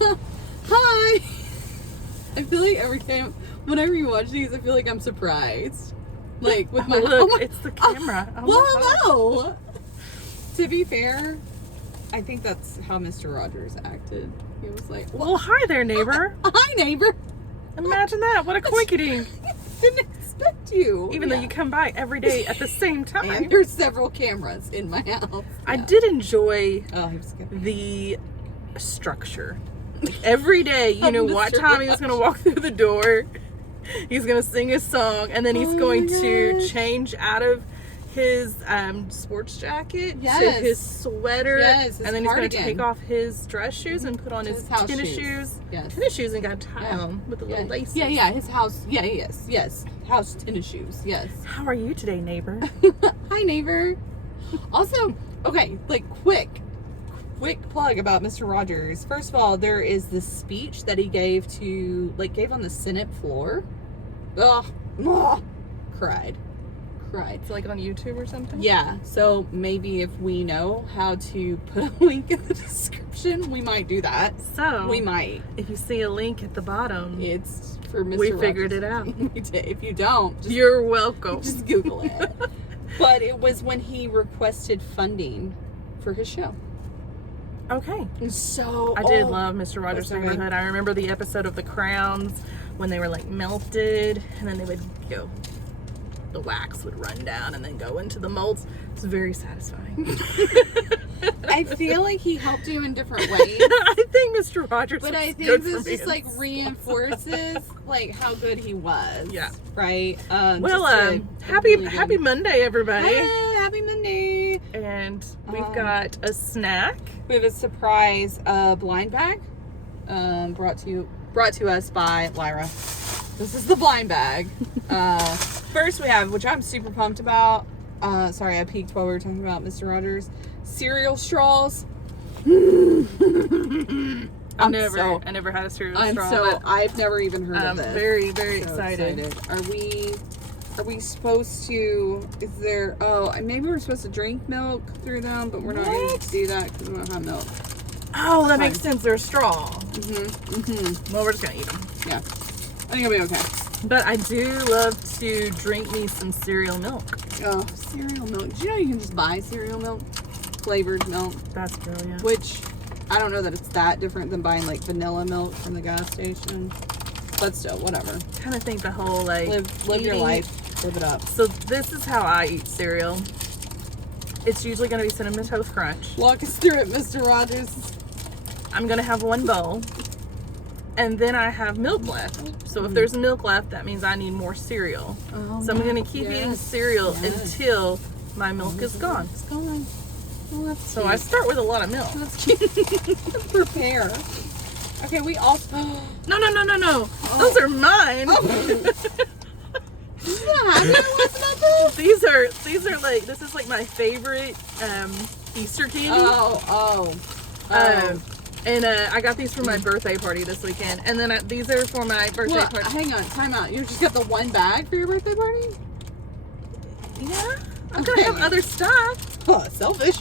Hi! I feel like every time, whenever you watch these, I feel like I'm surprised. Like, with my... Look, it's the camera. Well, hello! To be fair, I think that's how Mr. Rogers acted. He was like, well, hi there, neighbor. Hi, neighbor! Imagine that. What a quickening. Didn't expect you. Even though you come by every day at the same time. And there's several cameras in my house. I did enjoy Oh, he was good. the structure. Like every day, you know what Mr. time he was going to walk through the door. He's going to sing his song, and then he's going to change out of his sports jacket to his sweater, his and then he's going to cardigan. take off his dress shoes and put on his house tennis shoes. shoes. Yes. Tennis shoes, and got to tie them with the little laces. Yeah, his house. Yeah, yes. House tennis shoes. Yes. How are you today, neighbor? Hi, neighbor. Also, okay, like quick plug about Mr. Rogers. First of all, there is this speech that he gave on the Senate floor. Ugh, cried. It's like on YouTube or something? Yeah, so maybe if we know how to put a link in the description, we might do that. So, We might. if you see a link at the bottom, It's for Mr. we Rogers. figured it out. We did. If you don't, just, You're welcome. just Google it. But it was when he requested funding for his show. Okay. So I did love Mr. Rogers' so good. Neighborhood. I remember the episode of the crowns when they were like melted, and then they would go, the wax would run down and then go into the molds. It's very satisfying. I feel like he helped you in different ways. I think Mr. Rogers But was I good think for this me just like reinforces like how good he was. Yeah. Right. Well, happy happy Monday, everybody. Happy Monday. And we've got a snack. We have a surprise blind bag brought to us by Lyra. This is the blind bag. First we have, which I'm super pumped about. Sorry, I peeked while we were talking about Mr. Rogers. Cereal straws. I never had a cereal straw. I've never even heard of this. Very, very excited. Are we supposed to, maybe we're supposed to drink milk through them, but we're not going to do that because we don't have milk. Oh, that makes sense. They're a straw. Well, We're just going to eat them. yeah. I think it'll be okay. But I do love to drink me some cereal milk. Oh, cereal milk. Did you know you can just buy cereal milk? Flavored milk. That's brilliant. Which, I don't know that it's that different than buying like vanilla milk from the gas station. But still, whatever. I kind of think the whole like Live your life. Live it up. So this is how I eat cereal. It's usually going to be Cinnamon Toast Crunch. Walk us through it, Mr. Rogers. I'm going to have one bowl. And then I have milk left. So if there's milk left, that means I need more cereal. Oh, So I'm going to keep eating cereal until my milk is gone. It's gone. Well, that's So I start with a lot of milk. That's cute. Prepare. Okay, we also... No. Those are mine. These are like, this is like my favorite Easter candy. And I got these for my birthday party this weekend. And then these are for my birthday party. Hang on, time out. You just got the one bag for your birthday party? Yeah. I'm going to have other stuff. Oh, selfish.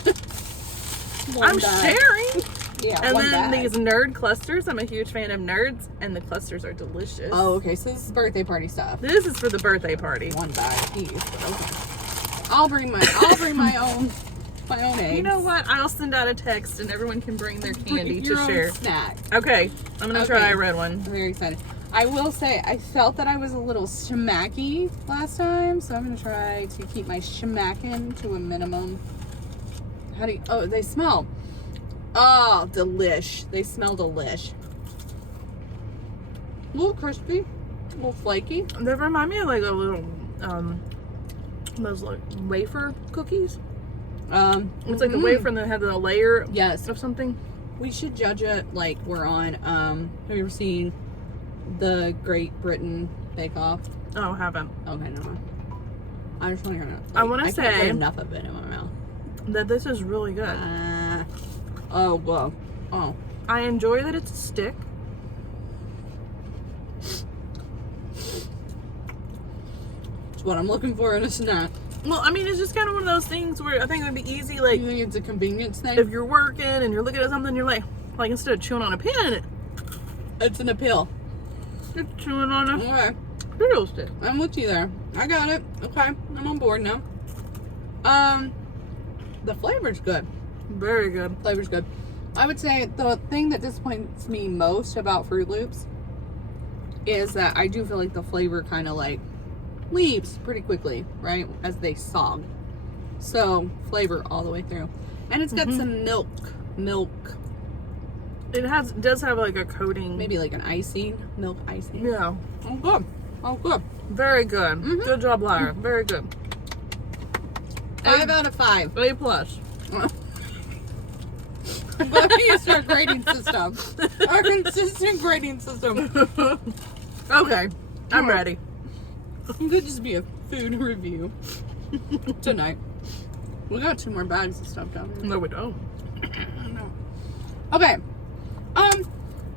I'm sharing. Yeah, And one then bag. these nerd clusters. I'm a huge fan of nerds, and the clusters are delicious. Oh, okay. So this is birthday party stuff. This is for the birthday party. One bag each. Okay. I'll bring my own eggs. You know what? I'll send out a text, and everyone can bring their candy Your to own share. snack. Okay, I'm gonna try a red one. I'm very excited. I will say I felt that I was a little schmacky last time, so I'm gonna try to keep my schmacking to a minimum. They smell. Oh, delish. They smell delish. A little crispy, a little flaky. They remind me of like a little, those like wafer cookies. It's like the wafer and then have the layer of something. We should judge it like we're on, have you ever seen the Great Britain Bake Off? Oh, haven't. Okay, no. I just want to hear it. I want to I can't say get enough of it in my mouth. that this is really good. Oh, whoa. Oh. I enjoy that it's a stick. It's what I'm looking for in a snack. Well, I mean, it's just kind of one of those things where I think it would be easy, like, You think it's a convenience thing? if you're working and you're looking at something, you're like instead of chewing on a pin, It's an appeal. It's chewing on a Okay. potato stick. I'm with you there. I got it. Okay. I'm on board now. The flavor's good. Very good. Flavor's good. I would say the thing that disappoints me most about Fruit Loops is that I do feel like the flavor kind of like leaves pretty quickly, right? As they sog. So, flavor all the way through. And it's got some milk. It does have like a coating. Maybe like an icing. Milk icing. Yeah. Oh, good. Oh, good. Very good. Good job, Lyra. Very good. 5 out of 5. A plus. I'm glad we used our grading system. Our consistent grading system. Okay. I'm ready. It could just be a food review tonight. We got 2 more bags of stuff down here. No, we don't. No. Okay.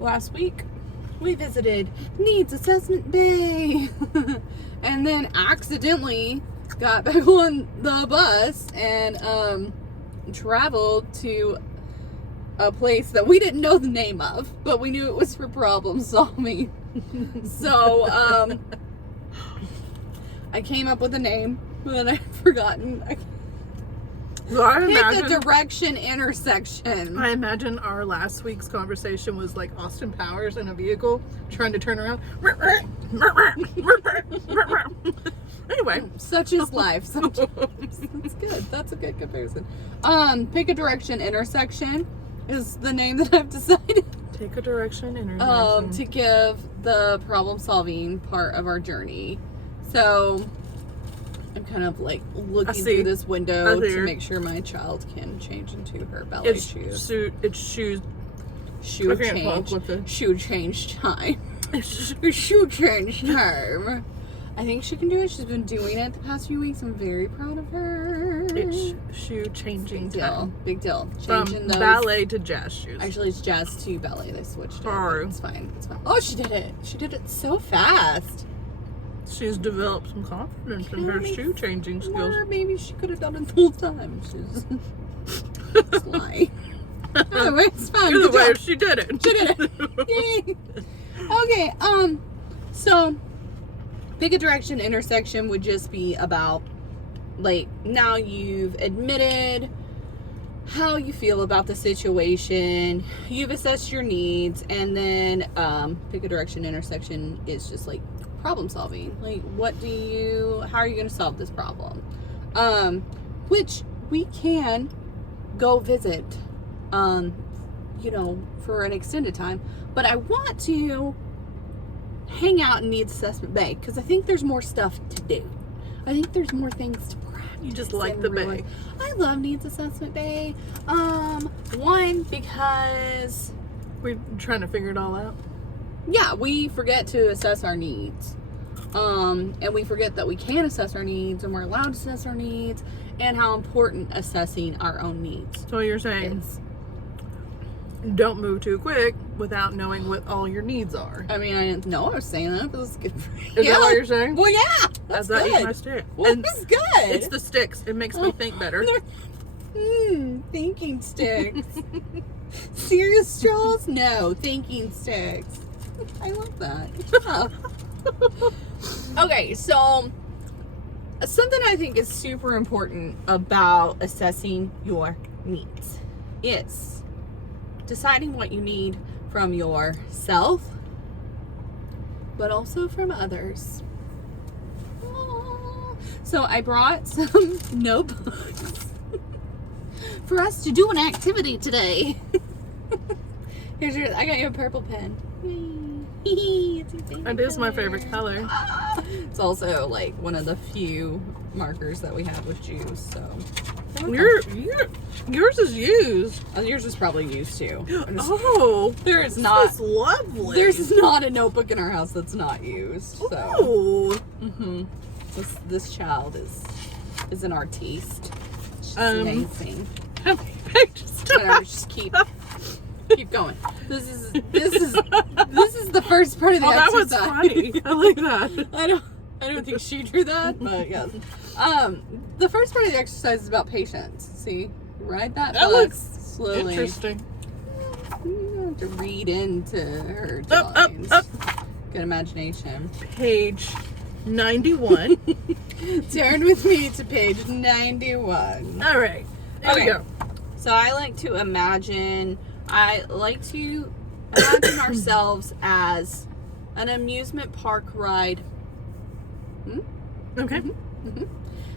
Last week we visited Needs Assessment Bay. And then accidentally got back on the bus and traveled to a place that we didn't know the name of, but we knew it was for problem solving. So I came up with a name that I've forgotten. So I Pick imagine, a direction intersection. I imagine our last week's conversation was like Austin Powers in a vehicle trying to turn around. Anyway. Such is life. That's good. That's a good comparison. Pick a direction intersection is the name that I've decided. Take a direction intersection. To give the problem solving part of our journey. So I'm kind of like looking through this window to make sure my child can change into her ballet shoes. It's shoes. Shoe change. Shoe change time. Shoe change time. I think she can do it. She's been doing it the past few weeks. I'm very proud of her. It's shoe changing time. Big deal. From ballet to jazz shoes. Actually, it's jazz to ballet. They switched it. Oh. It's fine. It's fine. Oh, she did it. She did it so fast. She's developed some confidence in her shoe changing skills. Or maybe she could have done it the whole time. She's lying. Anyway, it's fine. Either way, she did it. She did it. Yay. Okay, so pick a direction intersection would just be about, like, now you've admitted how you feel about the situation, you've assessed your needs, and then pick a direction intersection is just like problem solving. Like, how are you going to solve this problem? Which we can go visit, for an extended time, but I want to hang out in Needs Assessment Bay because I think there's more stuff to do. I think there's more things to practice. You just like the bay. I love Needs Assessment Bay. One, because we're trying to figure it all out. Yeah, we forget to assess our needs. And we forget that we can assess our needs and we're allowed to assess our needs and how important assessing our own needs So you're saying don't move too quick without knowing what all your needs are. I mean, I didn't know I was saying that, but it's good for you. Is that what you're saying? Well, yeah. That's As I good. eat my stick. Well, And that's good. it's the sticks. It makes me think better. Thinking sticks. Serious straws? No, thinking sticks. I love that. Good job. Okay, so something I think is super important about assessing your needs is deciding what you need from yourself, but also from others. So I brought some notebooks for us to do an activity today. I got you a purple pen. It's your favorite It is my color. favorite color. It's also like one of the few markers that we have with juice, so. Yours is used. Yours is probably used too. There's not lovely. There's not a notebook in our house that's not used. So. Oh. This child is an artiste. She's amazing. Whatever, just keep going. This is the first part of the exercise. That was funny. I like that. I don't think she drew that, but yes. The first part of the exercise is about patience. See, ride that bus looks slowly. Interesting. to read into her drawings. Good imagination. Page 91. Turn with me to page 91. All right. There we go. So I like to imagine ourselves as an amusement park ride. Okay.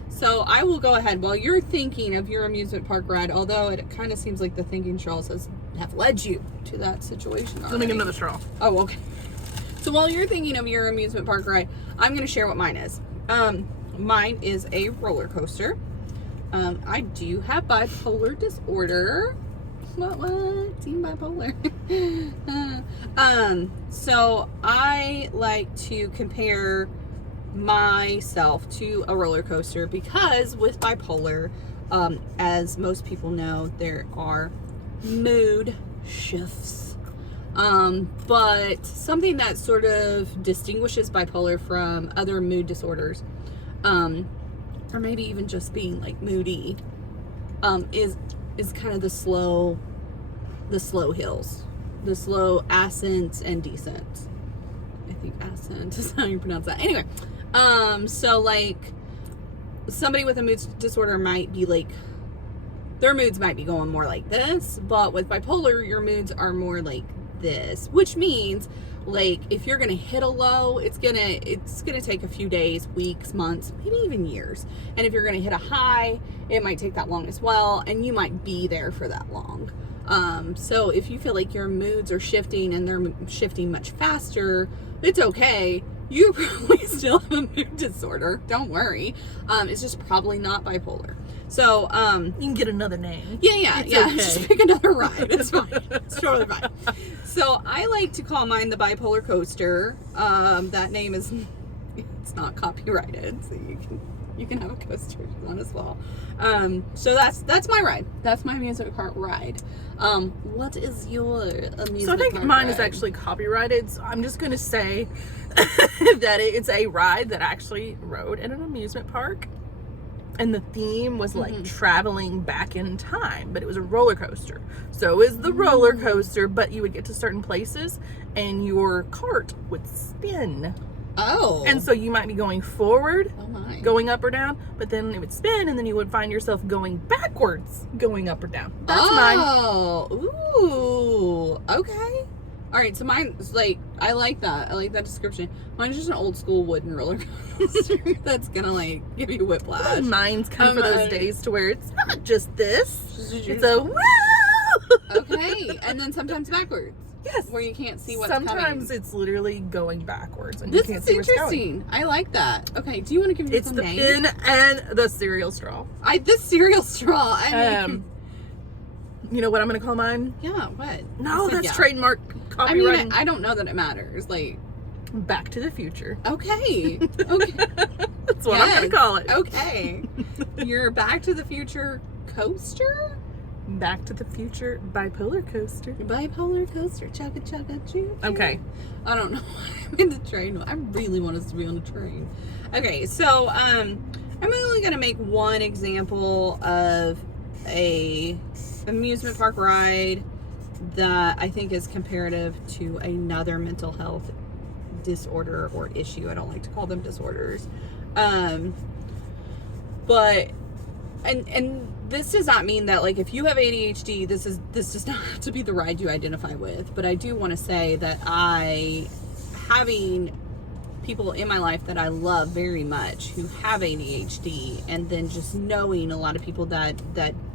So I will go ahead while you're thinking of your amusement park ride, although it kind of seems like the thinking straws have led you to that situation already. Let me get another straw. Oh, okay. So while you're thinking of your amusement park ride, I'm going to share what mine is. Mine is a roller coaster. I do have bipolar disorder. What? Team bipolar. So I like to compare myself to a roller coaster because with bipolar, as most people know, there are mood shifts. But something that sort of distinguishes bipolar from other mood disorders, or maybe even just being like moody, is kind of the slow hills, the slow ascents and descents. I think ascent is how you pronounce that. Anyway, so like somebody with a mood disorder might be like, their moods might be going more like this, but with bipolar, your moods are more like this, which means like if you're gonna hit a low, it's gonna take a few days, weeks, months, maybe even years. And if you're gonna hit a high, it might take that long as well, and you might be there for that long. So if you feel like your moods are shifting and they're shifting much faster, it's okay. You probably still have a mood disorder. Don't worry. It's just probably not bipolar. So, you can get another name. Yeah. Okay. Just pick another ride. It's fine. It's totally fine. So I like to call mine the bipolar coaster. That name it's not copyrighted, so you can have a coaster if you want as well. So that's my ride. That's my amusement park ride. What is your amusement park ride? So I think mine is actually copyrighted. So I'm just going to say that it's a ride that I actually rode at an amusement park. And the theme was like traveling back in time, but it was a roller coaster. So it was the roller coaster, but you would get to certain places and your cart would spin. Oh. And so you might be going forward, my. going up or down, but then it would spin and then you would find yourself going backwards, going up or down. That's mine. Oh. Ooh. Okay. All right, so mine's like, I like that description. Mine's just an old school wooden roller coaster that's gonna like give you whiplash. Mine's kind of for those days to where it's not just this, it's a woo! Okay, and then sometimes backwards. Yes. Where you can't see what's Sometimes coming. it's literally going backwards and This you can't is see where it's going. interesting. I like that. Okay, do you want to give yourself It's the a name? pin and the cereal straw. The cereal straw. I mean, you know what I'm gonna call mine? yeah, what? No, Said that's yeah. trademark copyrighting. I mean, I don't know that it matters. Like, Back to the Future. okay. That's what I'm gonna call it. Okay. Your Back to the Future coaster? Back to the Future bipolar coaster. Bipolar coaster. Chugga chugga choo. Okay. I don't know why I'm in the train. I really want us to be on a train. Okay, so I'm only gonna make one example of a amusement park ride that I think is comparative to another mental health disorder or issue. I don't like to call them disorders. But this does not mean that like if you have ADHD, this does not have to be the ride you identify with. But I do want to say that having people in my life that I love very much who have ADHD, and then just knowing a lot of people that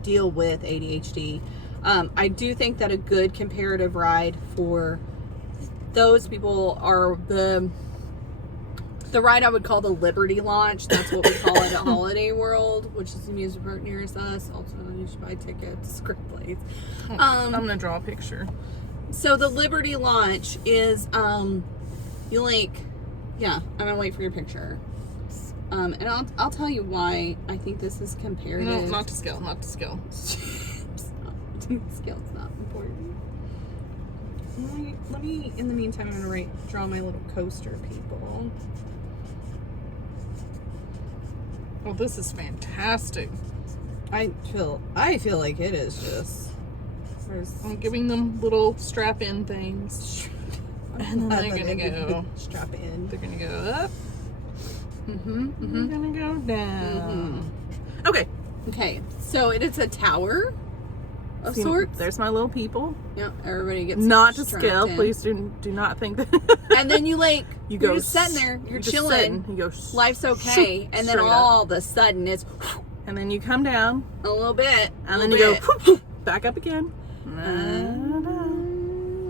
deal with ADHD, I do think that a good comparative ride for those people are the ride I would call the Liberty Launch. That's what we call it at Holiday World, which is the amusement park nearest us. Also, you should buy tickets, great place. I'm gonna draw a picture. So the Liberty Launch is you like, yeah, I'm gonna wait for your picture. And I'll tell you why I think this is comparative. No, not to scale. Scale's not important. Let me, in the meantime, I'm gonna draw my little coaster people. Oh, this is fantastic. I feel like it is just I'm giving them little strap-in things. And then they're gonna go strap in. They're gonna go up. They're gonna go down. Okay. Okay. So it is a tower of sorts. There's my little people. Yep. Everybody gets not to strapped scale. in. Please do not think that. And then you you're go just sitting there. You're chilling. You go. Life's okay. And then all of a sudden it's. And then you come down a little bit. And then you go back up again.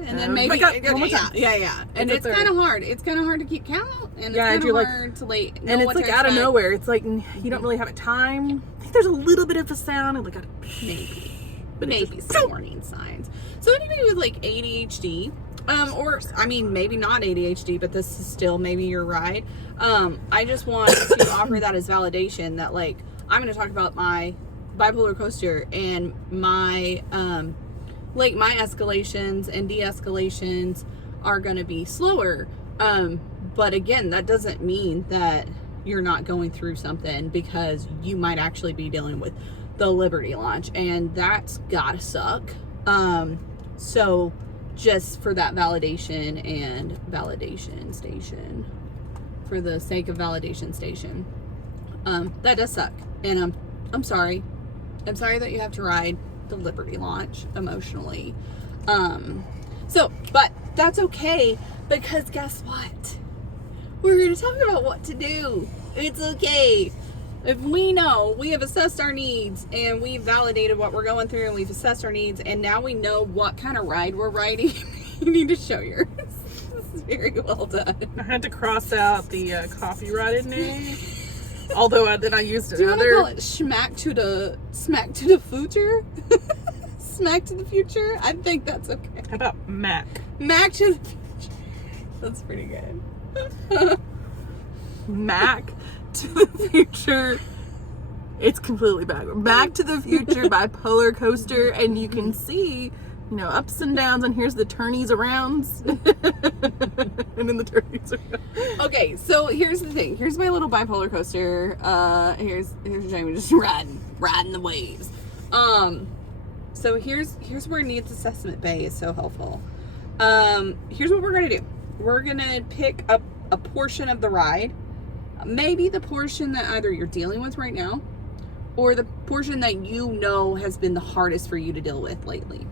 And then maybe one more time. Yeah. And it's kind of hard. It's kind of hard to keep count, and it's kind of hard to know and it's what like to out of expect. nowhere. It's like you don't really have time. I think there's a little bit of a sound and like a maybe some warning signs. So anybody with like ADHD, or I mean maybe not ADHD, but this is still maybe your ride. I just want to offer that as validation that like I'm going to talk about my bipolar coaster and my like my escalations and de-escalations are going to be slower. But again, that doesn't mean that you're not going through something, because you might actually be dealing with the Liberty launch, and that's gotta suck. So just for that validation and validation station, for the sake of validation station, that does suck. And I'm sorry. I'm sorry that you have to ride the Liberty launch emotionally. But that's okay, because guess what? We're going to talk about what to do. It's okay. If we know, we have assessed our needs and we've validated what we're going through and we've assessed our needs, and now we know what kind of ride we're riding. You need to show yours. This is very well done. I had to cross out the copyrighted name. Although then I used Do you want to another. call it smack to the future? Smack to the future? I think that's okay. How about Mac? Mac to the future. That's pretty good. Mac to the future. It's completely backward. Back to the Future bipolar coaster, and you can see, ups and downs, and here's the turnies arounds. And then the turnies around. Okay, so here's the thing. Here's my little bipolar coaster. Here's Jamie just riding the waves. So here's where Needs Assessment Bay is so helpful. Here's what we're gonna do. We're gonna pick up a portion of the ride, maybe the portion that either you're dealing with right now, or the portion that has been the hardest for you to deal with lately.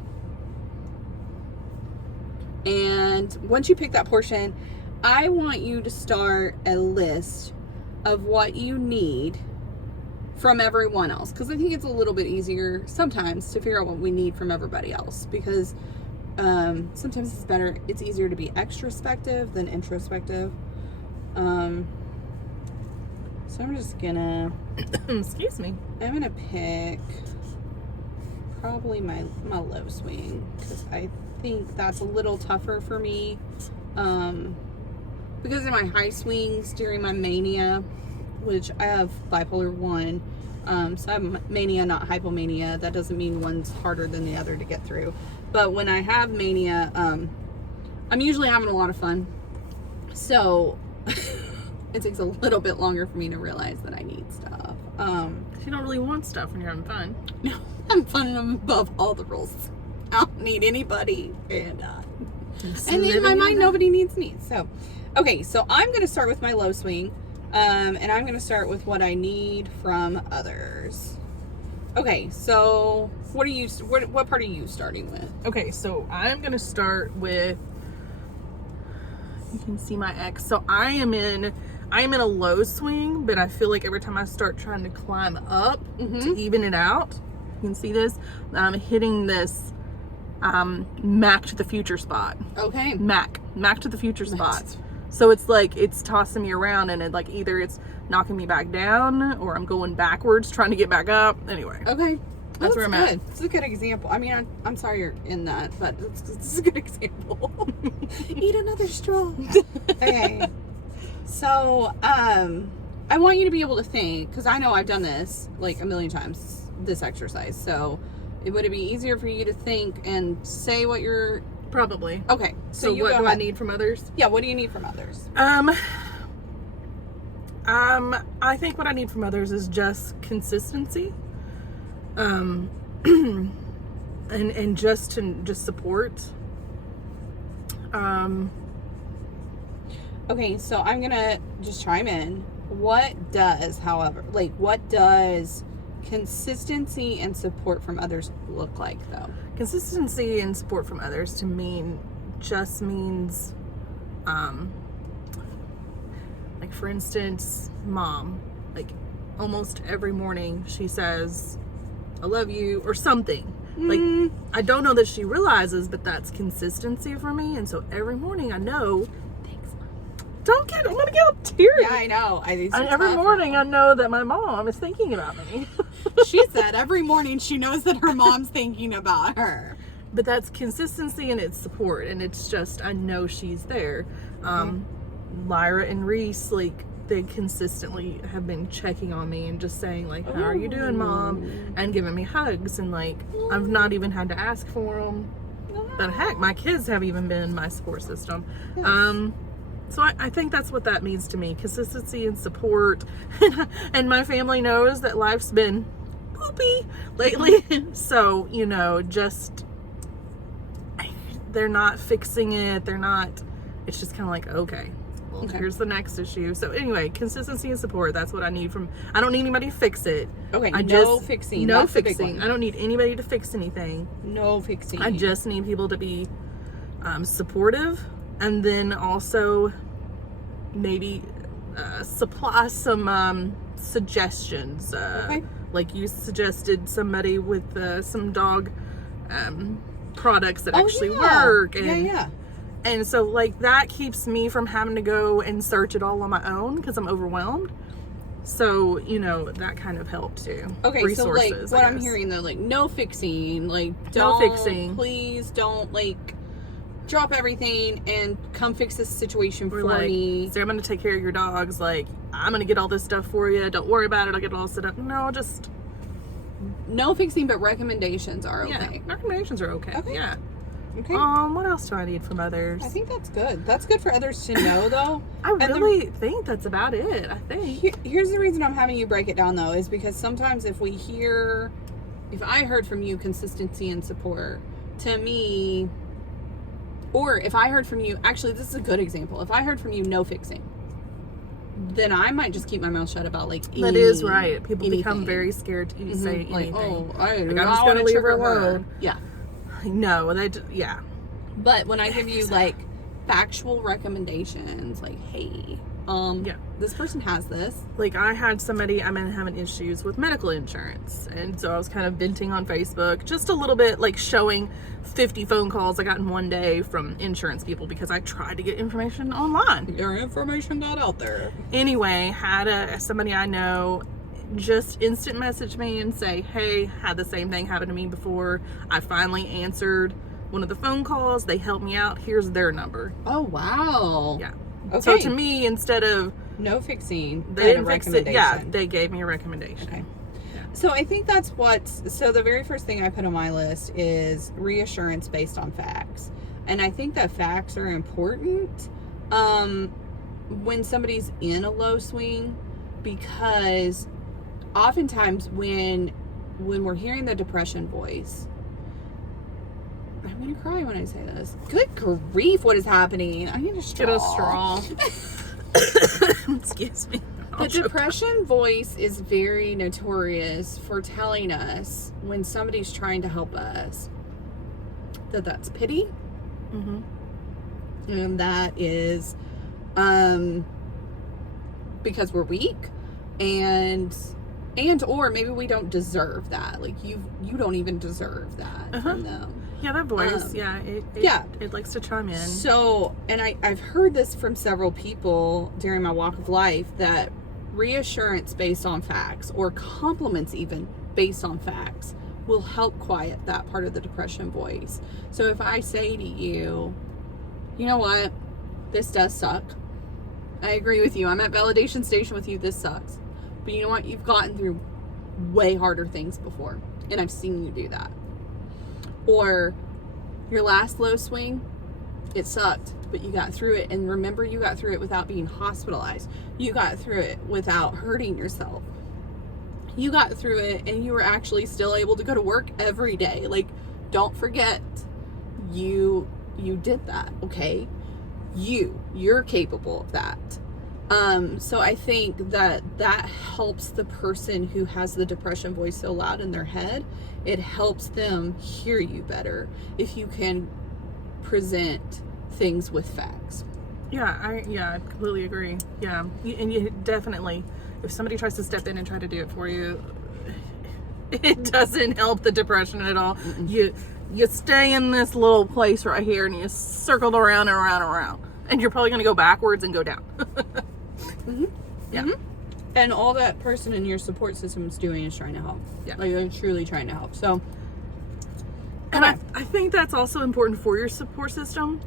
And once you pick that portion, I want you to start a list of what you need from everyone else, because I think it's a little bit easier sometimes to figure out what we need from everybody else, because sometimes it's easier to be extrospective than introspective. So I'm just gonna excuse me, I'm gonna pick probably my low swing, because I think that's a little tougher for me, because in my high swings during my mania, which I have bipolar 1, so I have mania, not hypomania. That doesn't mean one's harder than the other to get through, but when I have mania, I'm usually having a lot of fun, so it takes a little bit longer for me to realize that I need stuff. You don't really want stuff when you're having fun. No, I'm fun and I'm above all the rules. I don't need anybody, and in my mind, nobody needs me. So, okay, so I'm going to start with my low swing, and I'm going to start with what I need from others. Okay, so what part are you starting with? Okay, so I'm going to start with, you can see my X. So I am in a low swing, but I feel like every time I start trying to climb up to even it out, you can see this, I'm hitting this Mac to the future spot. Okay. Mac to the future spot. So it's like it's tossing me around, and either it's knocking me back down, or I'm going backwards trying to get back up. Anyway. Okay. That's where I'm at. It's a good example. I mean, I'm sorry you're in that, but it's a good example. Eat another straw. Okay. So, I want you to be able to think, because I know I've done this like a million times, this exercise. So, would it be easier for you to think and say what you're... Probably. Okay. So what do I need from others? Yeah, what do you need from others? I think what I need from others is just consistency. and just support. Okay, so I'm gonna just chime in. What does consistency and support from others look like, though? Consistency and support from others to me just means, like, for instance, Mom, like, almost every morning she says, I love you, or something. Like, I don't know that she realizes, but that's consistency for me. And so every morning I know, I'm gonna get all teary. Yeah, I know. Every morning I know that my mom is thinking about me. She said every morning she knows that her mom's thinking about her. But that's consistency and it's support, and it's just, I know she's there. Lyra and Reese, like, they consistently have been checking on me and just saying, like, how are you doing, Mom? And giving me hugs, and, like, I've not even had to ask for them. But heck, my kids have even been my support system. Yes. So I think that's what that means to me. Consistency and support. And my family knows that life's been poopy lately. So, you know, just, they're not fixing it. It's just kind of like, okay, well, here's the next issue. So anyway, consistency and support. That's what I need I don't need anybody to fix it. Okay, No that's fixing. I don't need anybody to fix anything. No fixing. I just need people to be supportive. And then also maybe supply some suggestions. Like you suggested somebody with some dog products that actually work. And, and so, like, that keeps me from having to go and search it all on my own because I'm overwhelmed. So, you know, that kind of helped too. Okay, resources, so, like, what I'm hearing, though, like, no fixing. Like, please don't, like, drop everything and come fix this situation for me. So I'm going to take care of your dogs. Like, I'm going to get all this stuff for you. Don't worry about it. I'll get it all set up. No, just... No fixing, but recommendations are okay. Yeah, recommendations are okay. Yeah. Okay. What else do I need from others? I think that's good. That's good for others to know, though. I really think that's about it. I think. Here's the reason I'm having you break it down, though, is because sometimes if I heard from you consistency and support, to me... Or if I heard from you, actually, this is a good example. If I heard from you, no fixing, then I might just keep my mouth shut about, like, that is right. People become very scared to say anything. I'm just going to leave her alone. Yeah. No, But when I give you, like, factual recommendations, like, hey, this person has this. Like, I had somebody, I'm having issues with medical insurance. And so I was kind of venting on Facebook, just a little bit, like, showing 50 phone calls I got in one day from insurance people because I tried to get information online. Your information got out there. Anyway, had somebody I know just instant message me and say, hey, had the same thing happen to me before. I finally answered one of the phone calls. They helped me out. Here's their number. Oh, wow. Yeah. Okay. So to me, instead of no fixing, they didn't fix it. Yeah, they gave me a recommendation. Okay. Yeah. So I think that's so the very first thing I put on my list is reassurance based on facts. And I think that facts are important when somebody's in a low swing, because oftentimes when we're hearing the depression voice, I'm gonna cry when I say this. Good grief, what is happening? I need a straw. Get a straw. Excuse me. The depression voice is very notorious for telling us when somebody's trying to help us that's pity. Mm-hmm. And that is because we're weak and or maybe we don't deserve that. Like you don't even deserve that from them. Yeah, that voice. It likes to chime in. So, and I've heard this from several people during my walk of life, that reassurance based on facts, or compliments even based on facts, will help quiet that part of the depression voice. So if I say to you, you know what, this does suck. I agree with you. I'm at validation station with you. This sucks. But you know what? You've gotten through way harder things before, and I've seen you do that. Or your last low swing, it sucked, but you got through it. And remember, you got through it without being hospitalized. You got through it without hurting yourself. You got through it and you were actually still able to go to work every day. Like, don't forget you did that, okay? You're capable of that. So I think that helps the person who has the depression voice so loud in their head. It helps them hear you better if you can present things with facts. Yeah, I completely agree. Yeah, and you definitely, if somebody tries to step in and try to do it for you, it doesn't help the depression at all. You stay in this little place right here and you circle around and around and around, and you're probably going to go backwards and go down. Yeah. And all that person in your support system is doing is trying to help. Yeah. Like, they're truly trying to help. So, and I think that's also important for your support system.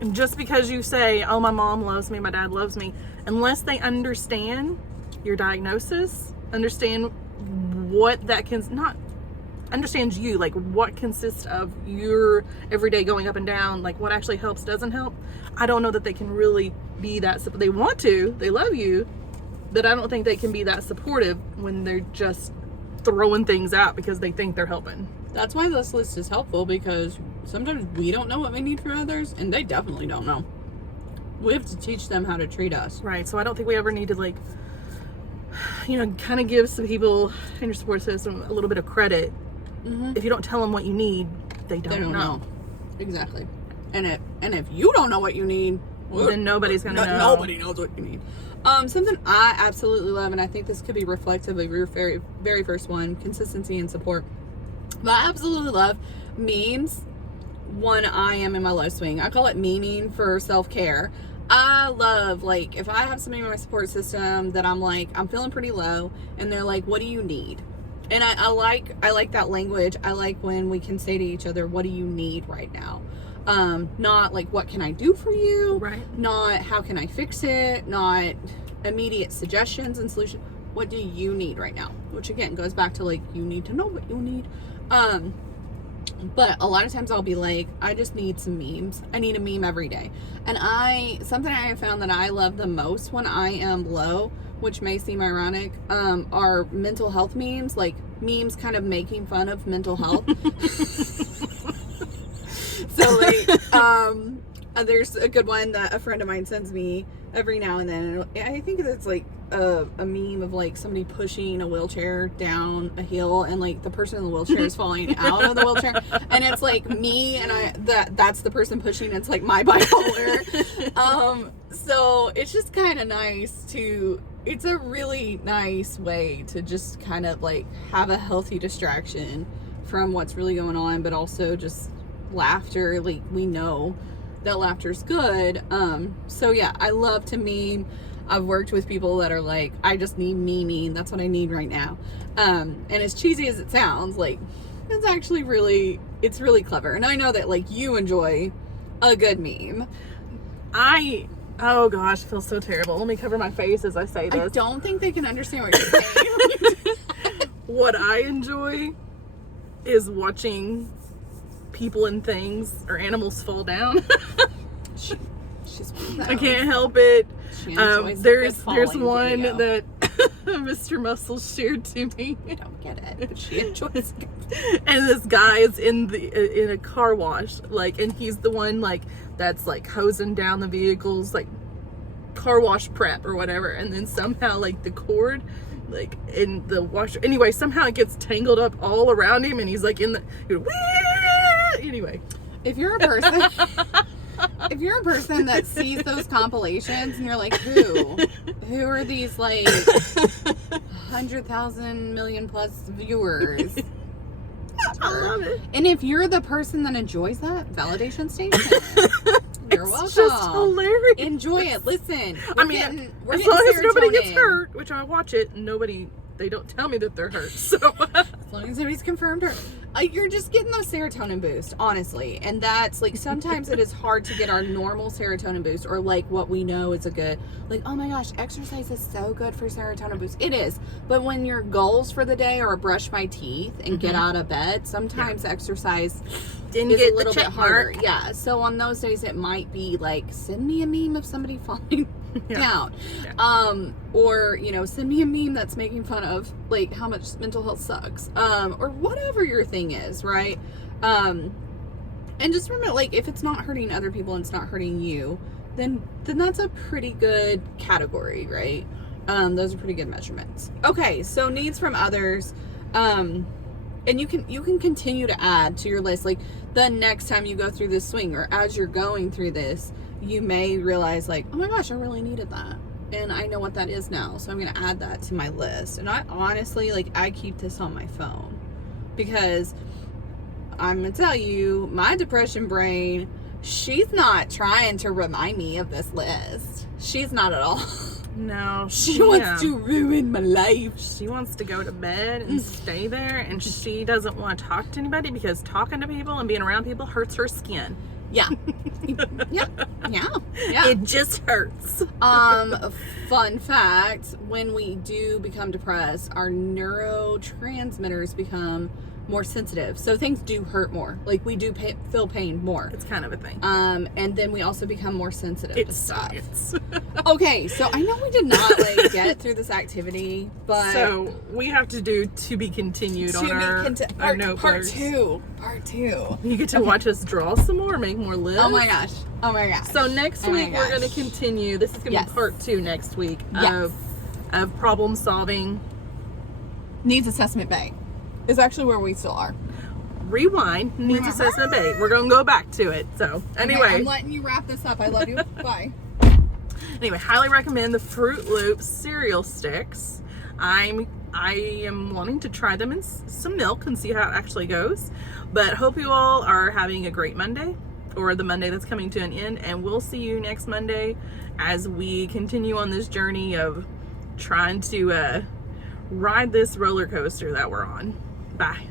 And just because you say, oh, my mom loves me, my dad loves me, unless they understand your diagnosis, understand what that can, not understands you, like what consists of your everyday going up and down, like what actually helps, doesn't help, I don't know that they can really be that, they want to, they love you, but I don't think they can be that supportive when they're just throwing things out because they think they're helping. That's why this list is helpful, because sometimes we don't know what we need for others, and they definitely don't know. We have to teach them how to treat us. Right, so I don't think we ever need to, like, you know, kind of give some people in your support system a little bit of credit. If you don't tell them what you need, they don't know. Exactly. And if you don't know what you need, then nobody's going to know. Nobody knows what you need. Something I absolutely love, and I think this could be reflective of your very, very first one, consistency and support. But I absolutely love memes when I am in my low swing. I call it memeing for self-care. I love, like, if I have somebody in my support system that I'm like, I'm feeling pretty low, and they're like, what do you need? And I like that language. I like when we can say to each other, what do you need right now? Not like, what can I do for you? Right. Not how can I fix it? Not immediate suggestions and solutions. What do you need right now? Which again goes back to, like, you need to know what you need. But a lot of times I'll be like, I just need some memes. I need a meme every day. And something I have found that I love the most when I am low, which may seem ironic, are mental health memes, like memes kind of making fun of mental health. So, like, there's a good one that a friend of mine sends me every now and then. I think it's like a meme of, like, somebody pushing a wheelchair down a hill, and, like, the person in the wheelchair is falling out of the wheelchair, and it's like me, and that's the person pushing. It's like my bipolar. So it's just kind of nice it's a really nice way to just kind of, like, have a healthy distraction from what's really going on, but also just laughter. Like, we know that laughter's good. So yeah, I love to meme. I've worked with people that are like, I just need memeing. That's what I need right now. And as cheesy as it sounds, like, it's actually it's really clever. And I know that, like, you enjoy a good meme. Oh gosh, I feel so terrible. Let me cover my face as I say this. I don't think they can understand what you're saying. What I enjoy is watching people and things or animals fall down. She's I can't help it. There's one video that Mr. Muscle shared to me. I don't get it, but she enjoys it. And this guy is in a car wash, like, and he's the one, like, that's, like, hosing down the vehicles, like, car wash prep or whatever, and then somehow, like, the cord, like, in the washer, anyway, somehow it gets tangled up all around him, and he's, like, in the, anyway. If you're a person that sees those compilations and you're like, who are these, like, 100,000 million plus viewers? I love it. And if you're the person that enjoys that, validation station, you're welcome. It's just hilarious. Enjoy it. Listen, I mean, as long as nobody gets hurt, which I watch it, and they don't tell me that they're hurt. So as long as nobody's confirmed hurt, you're just getting those serotonin boost, honestly. And that's, like, sometimes it is hard to get our normal serotonin boost, or, like, what we know is a good, like, oh my gosh, exercise is so good for serotonin boost. It is. But when your goals for the day are brush my teeth and get out of bed, sometimes exercise didn't is get a little the bit check harder. mark. Yeah. So on those days, it might be like, send me a meme of somebody falling down. Or, you know, send me a meme that's making fun of, like, how much mental health sucks. Or whatever your thing is, right? And just remember, like, if it's not hurting other people and it's not hurting you, then that's a pretty good category, right? Those are pretty good measurements. Okay, so needs from others. And you can continue to add to your list. Like, the next time you go through this swing, or as you're going through this, you may realize, like, oh my gosh, I really needed that. And I know what that is now, so I'm going to add that to my list. And I honestly, like, I keep this on my phone because I'm going to tell you, my depression brain, she's not trying to remind me of this list. She's not at all. No. She wants to ruin my life. She wants to go to bed and stay there, and she doesn't want to talk to anybody because talking to people and being around people hurts her skin. Yeah. Yeah. It just hurts. Fun fact, when we do become depressed, our neurotransmitters become more sensitive. So things do hurt more. Like, we do feel pain more. It's kind of a thing. And then we also become more sensitive to stuff. Science. Okay, so I know we did not, like, get through this activity, but... So, we have to do to be continued on our notebooks. Part two. You get to watch us draw some more, make more lists. Oh my gosh. So next week we're going to continue. This is going to be part 2 next week of problem solving. Needs Assessment Bay is actually where we still are. Rewind. Needs Assessment Bay. We're going to go back to it. So anyway. Okay, I'm letting you wrap this up. I love you. Bye. Anyway, highly recommend the Fruit Loop cereal sticks. I am wanting to try them in some milk and see how it actually goes. But hope you all are having a great Monday, or the Monday that's coming to an end, and we'll see you next Monday as we continue on this journey of trying to ride this roller coaster that we're on. Bye.